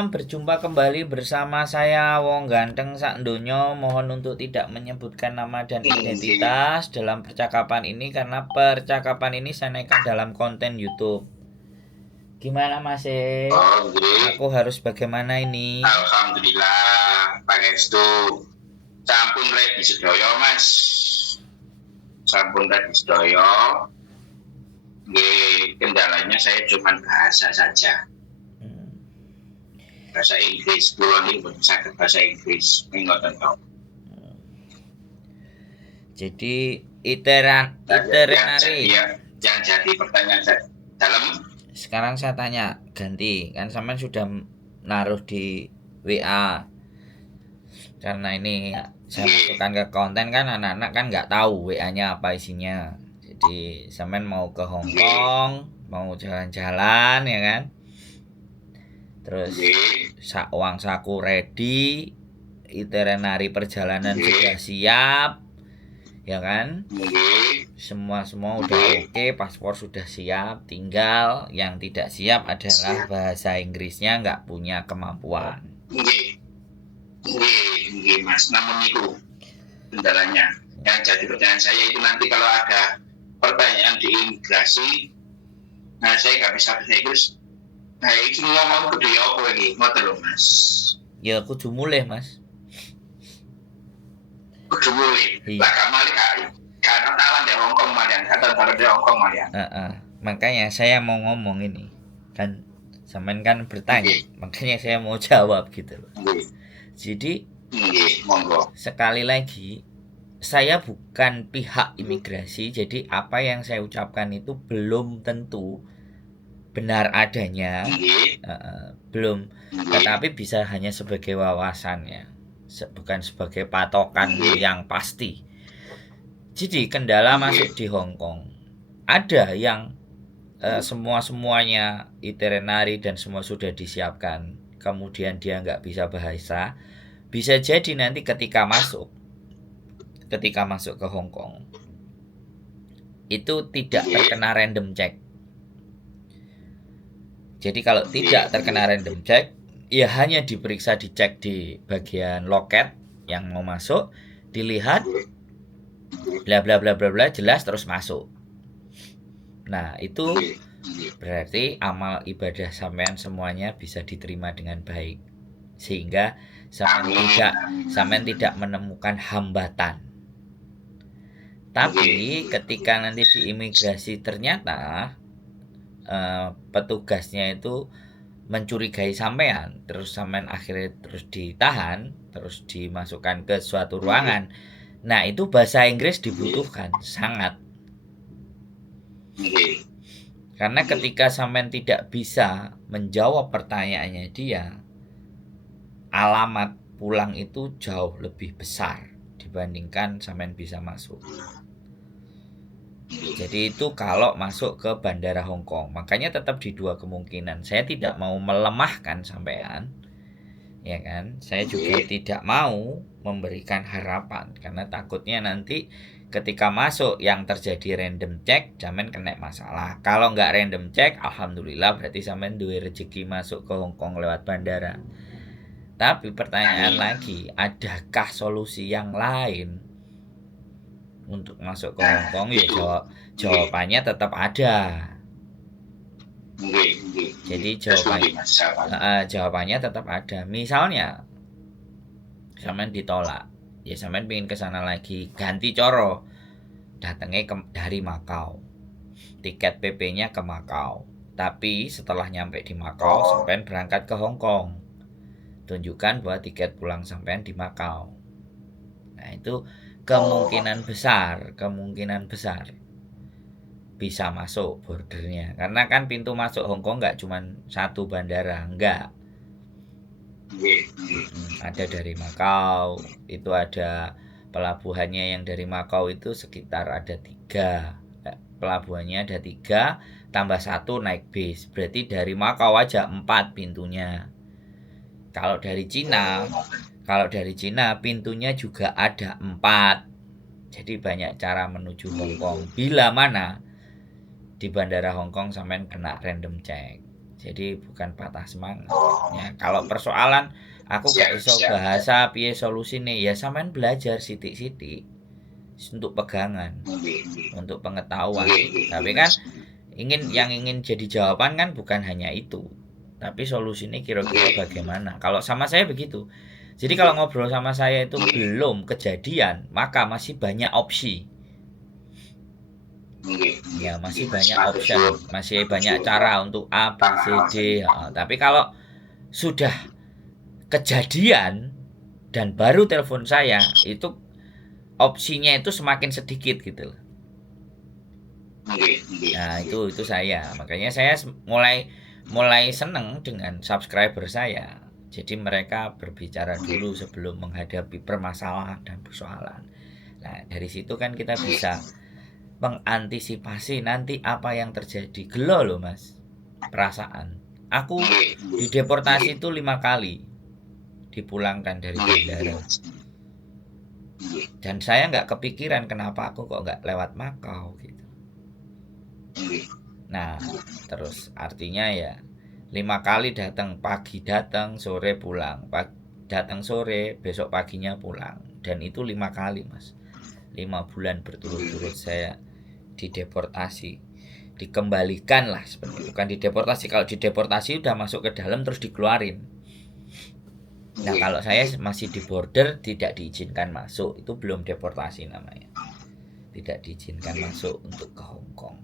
malam, berjumpa kembali bersama saya Wong Ganteng Sak Donya. Mohon untuk tidak menyebutkan nama dan identitas dalam percakapan ini karena percakapan ini saya naikkan dalam konten YouTube. Gimana Mas? Oh, nggih. Aku harus bagaimana ini? Alhamdulillah, pangestu. Sampun ready sedaya, Mas. Sampun ready sedaya. Nggih, kendalanya saya cuma bahasa saja. Bahasa Inggris, kula niku mboten saged bahasa Inggris, ngoten to. Jadi itinerary. Yang jadi pertanyaan saya dalam. Sekarang saya tanya ganti, kan sampean sudah naruh di WA. Karena ini saya masukkan ke konten kan anak-anak kan nggak tahu WA-nya apa isinya. Jadi sampean mau ke Hong Kong, mau jalan-jalan ya kan. Terus uang saku ready, itinerary perjalanan sudah siap, ya kan? Semua udah oke, paspor sudah siap, tinggal yang tidak siap adalah bahasa Inggrisnya nggak punya kemampuan. Nggih, Mas. Namun itu kendalanya. Yang jadi pertanyaan saya itu nanti kalau ada pertanyaan di imigrasi, nah saya nggak bisa bahasa Inggris. Nah, itu ngomong kudu ya apa iki? Ngoten lho, Mas. Ya kudu mulih, Mas. Kudu mulih. Lah kamali kan talan di Hong Kong malian, kata di Hong Kong malian. Makanya saya mau ngomong ini. Kan sampean kan bertanya, makanya saya mau jawab gitu loh. Jadi monggo. Sekali lagi saya bukan pihak imigrasi, jadi apa yang saya ucapkan itu belum tentu benar adanya, belum, tetapi bisa hanya sebagai wawasan ya, bukan sebagai patokan yang pasti. Jadi kendala masuk di Hong Kong, ada yang semuanya itinerary dan semua sudah disiapkan, kemudian dia nggak bisa bahasa, bisa jadi nanti ketika masuk ke Hong Kong itu tidak terkena random check. Jadi kalau tidak terkena random check, ya hanya diperiksa, dicek di bagian loket yang mau masuk, dilihat bla bla bla bla bla, jelas terus masuk. Nah, itu berarti amal ibadah sampean semuanya bisa diterima dengan baik. Sehingga sampean tidak menemukan hambatan. Tapi ketika nanti di imigrasi ternyata petugasnya itu mencurigai sampean, terus sampean akhirnya terus ditahan, terus dimasukkan ke suatu ruangan. Nah, itu bahasa Inggris dibutuhkan sangat. Karena ketika sampean tidak bisa menjawab pertanyaannya dia, alamat pulang itu jauh lebih besar dibandingkan sampean bisa masuk. Jadi itu kalau masuk ke bandara Hong Kong. Makanya tetap di dua kemungkinan. Saya tidak mau melemahkan sampean, ya kan? Saya juga tidak mau memberikan harapan karena takutnya nanti ketika masuk yang terjadi random check, sampean kena masalah. Kalau nggak random check, alhamdulillah berarti sampean duwe rezeki masuk ke Hong Kong lewat bandara. Tapi pertanyaan lagi, adakah solusi yang lain untuk masuk ke Hong Kong? Ya jawabannya tetap ada. Jadi jawabannya tetap ada. Misalnya sampean ditolak, ya sampean pengen ke sana lagi, ganti coro, datangnya dari Makau, tiket PP-nya ke Makau. Tapi setelah nyampe di Makau, sampean berangkat ke Hong Kong, tunjukkan bahwa tiket pulang sampean di Makau. Nah, itu kemungkinan besar bisa masuk bordernya, karena kan pintu masuk Hong Kong nggak cuma satu bandara, enggak. Ada dari Makau, itu ada pelabuhannya, yang dari Makau itu sekitar ada 3 pelabuhannya, ada 3 tambah 1 naik bis, berarti dari Makau aja 4 pintunya. Kalau dari Cina pintunya juga ada 4. Jadi banyak cara menuju Hong Kong. Bila mana di bandara Hong Kong sampean kena random check, Jadi bukan patah semangat. Oh, Ya, kalau persoalan aku gak siap, iso siap. bahasa piye solusine, ya sampean belajar sithik-sithik untuk pegangan, Nggih, nggih. untuk pengetahuan. Nggih, nggih, Tapi nggih, kan Mas. yang ingin jadi jawaban kan bukan hanya itu. Tapi solusinya kira-kira Nggih, bagaimana? Kalau sama saya begitu. Jadi kalau nggih, ngobrol sama saya itu nggih, belum kejadian, maka masih banyak opsi. nggih, nggih, Ya, nggih, masih Mas. banyak Matur suwun, option, masih matur banyak suwun. cara untuk A, B, C, Pangawasan. D. Tapi kalau sudah kejadian dan baru telepon saya, itu opsinya itu semakin sedikit gitu loh. Nggih, nggih, Nah, nggih. itu saya. Makanya saya mulai mulai seneng dengan subscriber saya. Jadi mereka berbicara Nggih, dulu sebelum menghadapi permasalahan dan persoalan. Nah, dari situ kan kita nggih, bisa mengantisipasi nanti apa yang terjadi. Gelo loh Mas, perasaan. Aku nggih, nggih, nggih, dideportasi itu 5 kali, dipulangkan dari nggih, nggih, bandara. Mas. Nggih, Dan saya nggak kepikiran kenapa aku kok nggak lewat Makau gitu. nggih, Nah, terus artinya ya 5 kali datang, pagi datang, sore pulang, datang sore, besok paginya pulang. Dan itu 5 kali Mas. 5 bulan berturut-turut saya dideportasi, dikembalikan lah seperti itu. Bukan dideportasi, kalau dideportasi udah masuk ke dalam terus dikeluarin. Nah, nggih, kalau saya masih di border tidak diizinkan masuk, itu belum deportasi namanya. Tidak diizinkan masuk untuk ke Hong Kong.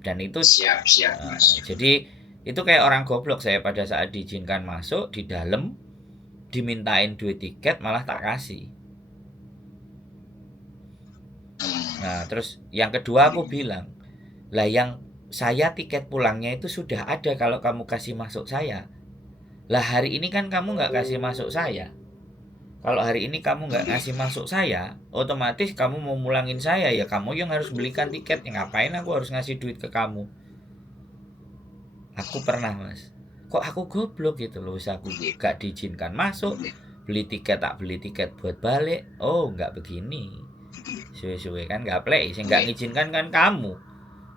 Dan itu siap, siap, Mas. jadi itu kayak orang goblok, saya pada saat diizinkan masuk di dalam dimintain duit tiket malah tak kasih. Nah, terus yang kedua aku bilang, lah yang saya tiket pulangnya itu sudah ada kalau kamu kasih masuk saya. Lah hari ini kan kamu nggak kasih masuk saya. Kalau hari ini kamu nggak ngasih masuk saya, otomatis kamu mau mulangin saya, ya kamu yang harus belikan tiket. Ya ngapain aku harus ngasih duit ke kamu? Aku pernah Mas, kok aku goblok gitu loh, aku gak diizinkan masuk, beli tiket tak beli tiket buat balik. Oh nggak begini, suwe-suwe kan nggak play, sih nggak ngizinkan kan kamu.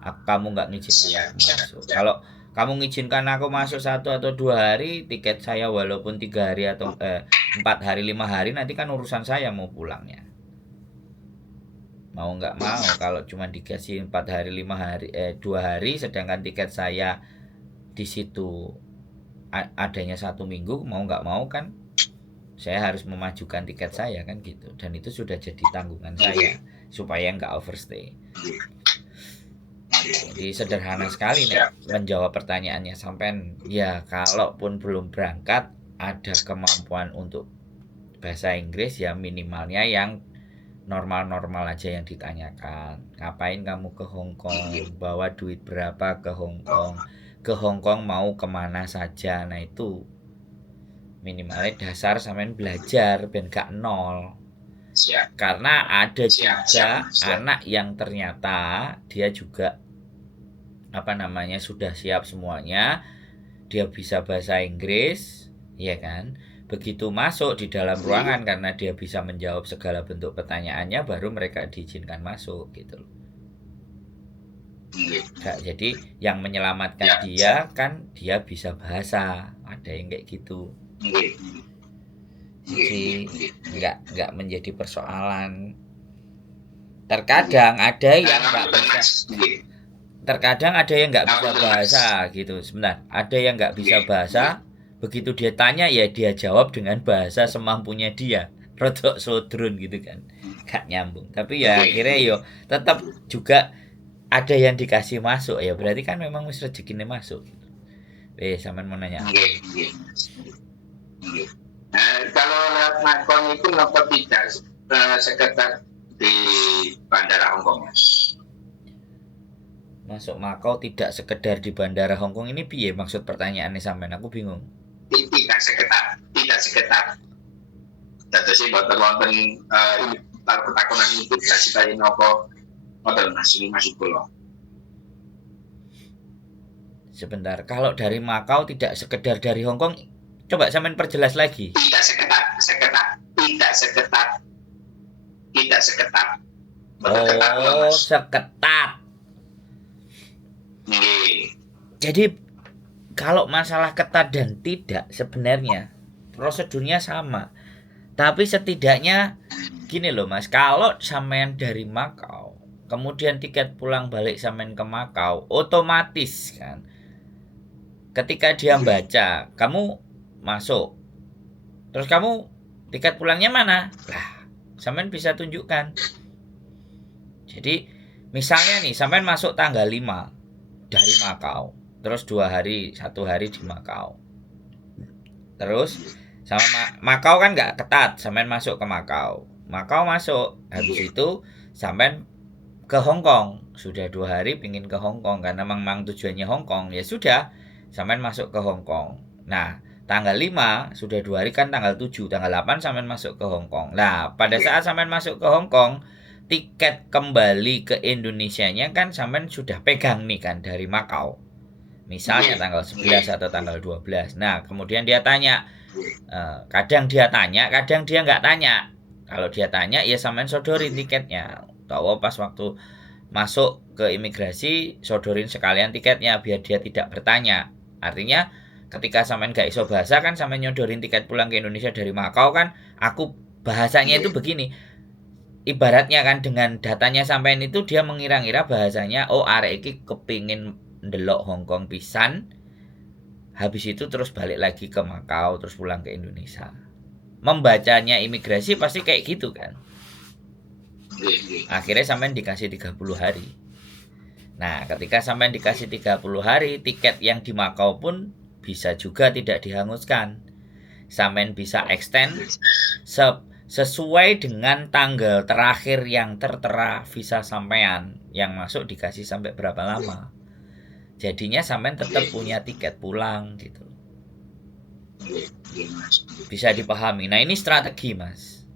Kamu nggak ngizinkan Siap, aku siap, masuk. siap. Kalau kamu ngizinkan aku masuk 1 atau 2 hari, tiket saya walaupun 3 hari atau 4 hari 5 hari, nanti kan urusan saya mau pulangnya. Mau nggak mau, kalau cuma dikasih 4 hari 5 hari 2 hari, sedangkan tiket saya di situ adanya 1 minggu, mau nggak mau kan saya harus memajukan tiket saya kan gitu. Dan itu sudah jadi tanggungan saya supaya nggak overstay. Jadi sederhana sekali nih menjawab pertanyaannya sampean. Ya kalaupun belum berangkat, ada kemampuan untuk bahasa Inggris ya minimalnya yang normal-normal aja yang ditanyakan. Ngapain kamu ke Hong Kong? Bawa duit berapa ke Hong Kong? Ke Hong Kong mau kemana saja? Nah itu minimalnya dasar sampean belajar ben gak nol. Siap. Karena ada Siap, juga siap. anak yang ternyata dia juga sudah siap semuanya, dia bisa bahasa Inggris, ya kan? Begitu masuk di dalam ruangan karena dia bisa menjawab segala bentuk pertanyaannya, baru mereka diizinkan masuk gitu loh. Jadi yang menyelamatkan dia kan dia bisa bahasa, ada yang kayak gitu. Jadi nggak menjadi persoalan. Terkadang ada yang nggak bisa. Terkadang ada yang nggak bisa bahasa gitu. Sebentar, ada yang nggak bisa bahasa. Begitu dia tanya ya dia jawab dengan bahasa semampunya dia. Rodok sodrun gitu kan, gak nyambung. Tapi ya akhirnya yo tetap juga ada yang dikasih masuk ya. Berarti kan memang wis rezekinya masuk. Gitu. Sampean mau nanya. Kalau lewat Makon itu kenapa tidak sekedar di Bandara Hongkong, Mas? Masuk Makau tidak sekedar di Bandara Hongkong ini piye maksud pertanyaannya sampean? Aku bingung. Tidak sekedar. Dados sih boten wonten pertakunan itu dikasih nopo model Mas ini masuk kula. Sebentar, kalau dari Makau tidak sekedar dari Hongkong, coba sampean perjelas lagi. Tidak seketat. Oh, seketat. Nggih. Jadi kalau masalah ketat dan tidak sebenarnya prosedurnya sama. Tapi setidaknya gini loh Mas, kalau sampean dari Makau, kemudian tiket pulang balik sampean ke Makau, otomatis kan ketika dia baca, kamu masuk. Terus kamu tiket pulangnya mana? Lah, sampean bisa tunjukkan. Jadi misalnya nih sampean masuk tanggal 5 dari Makau, terus 2 hari, 1 hari di Makau. Terus sama Makau kan nggak ketat, sampean masuk ke Makau. Makau masuk, habis itu sampean ke Hong Kong. Sudah 2 hari pingin ke Hong Kong karena memang tujuannya Hong Kong. Ya sudah, sampean masuk ke Hong Kong. Nah, tanggal 5 sudah 2 hari kan tanggal 7, tanggal 8 sampean masuk ke Hong Kong. Nah, pada saat sampean masuk ke Hong Kong, tiket kembali ke Indonesianya kan sampean sudah pegang nih kan dari Makau. Misalnya tanggal 11 atau tanggal 12. Nah, kemudian dia tanya, kadang dia tanya, kadang dia nggak tanya. Kalau dia tanya, ya sampean sodorin tiketnya. Tahu pas waktu masuk ke imigrasi, sodorin sekalian tiketnya biar dia tidak bertanya. Artinya, ketika sampean nggak iso bahasa kan sampean nyodorin tiket pulang ke Indonesia dari Makau kan, aku bahasanya itu begini. Ibaratnya kan dengan datanya sampean itu dia mengira-ngira bahasanya, oh arek iki kepingin ndelok Hong Kong pisan, habis itu terus balik lagi ke Makau terus pulang ke Indonesia. Membacanya imigrasi pasti kayak gitu kan. Akhirnya sampean dikasih 30 hari. Nah, ketika sampean dikasih 30 hari, tiket yang di Makau pun bisa juga tidak dihanguskan. Sampean bisa extend sesuai dengan tanggal terakhir yang tertera visa sampean. Yang masuk dikasih sampai berapa lama. Jadinya sampean tetap punya tiket pulang gitu. Bisa dipahami. Nah, ini strategi, Mas.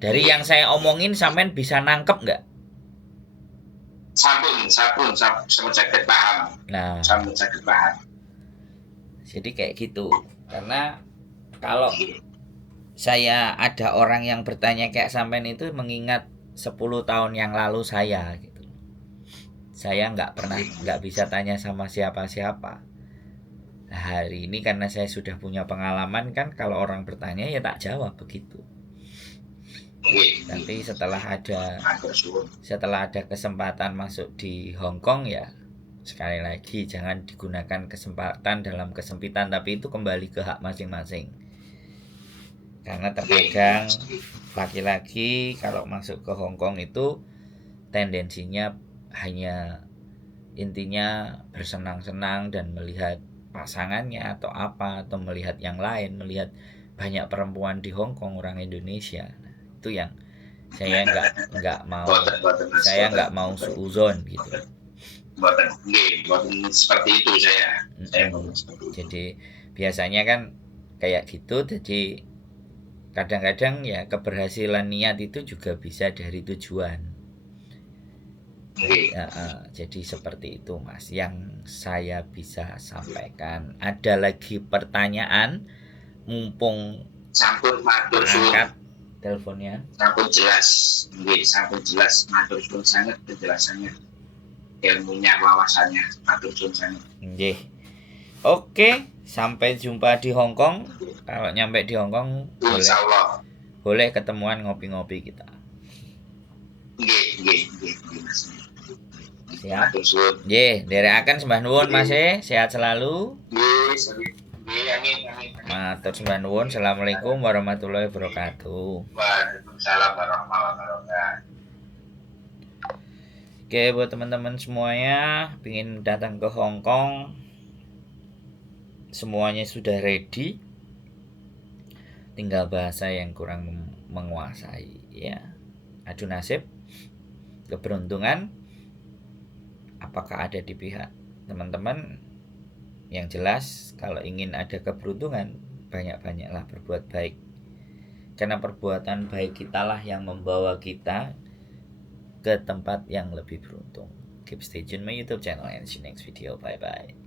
Dari yang saya omongin sampean bisa nangkep nggak? Sampun sakit paham. Nah, Sampun sakit paham. jadi kayak gitu. Karena kalau saya ada orang yang bertanya kayak sampean itu mengingat 10 tahun yang lalu saya gitu. Saya nggak bisa tanya sama siapa-siapa. Nah, hari ini karena saya sudah punya pengalaman kan, kalau orang bertanya ya tak jawab begitu. Nanti setelah ada kesempatan masuk di Hong Kong ya, sekali lagi jangan digunakan kesempatan dalam kesempitan, tapi itu kembali ke hak masing-masing. Karena terkadang laki-laki kalau masuk ke Hong Kong itu tendensinya hanya intinya bersenang-senang dan melihat pasangannya atau apa, atau melihat yang lain, melihat banyak perempuan di Hong Kong orang Indonesia. Nah, itu yang saya nggak mau suuzon gitu. Seperti itu saya. Jadi biasanya kan kayak gitu. Jadi kadang-kadang ya keberhasilan niat itu juga bisa dari tujuan. Jadi seperti itu Mas yang saya bisa sampaikan. Ada lagi pertanyaan? Mumpung sampun matur angkat teleponnya. Sampun jelas matur suwun sangat penjelasannya, ilmunya, wawasannya, matur suwun sangat. Nggih. Oke, sampai jumpa di Hong Kong. Kalau nyampe di Hong Kong boleh ketemuan ngopi-ngopi kita. Nggih. Siap. Nggih, nderekaken sembah nuwun Mas sehat selalu. Amin. Matur sembah nuwun. Assalamualaikum warahmatullahi wabarakatuh. Waalaikumsalam warahmatullahi wabarakatuh. Oke, buat teman-teman semuanya pingin datang ke Hong Kong, semuanya sudah ready. Tinggal bahasa yang kurang menguasai ya. Adu nasib, keberuntungan apakah ada di pihak teman-teman. Yang jelas kalau ingin ada keberuntungan, banyak-banyaklah berbuat baik. Karena perbuatan baik kitalah yang membawa kita ke tempat yang lebih beruntung. Keep stay tune my YouTube channel and see you next video. Bye bye.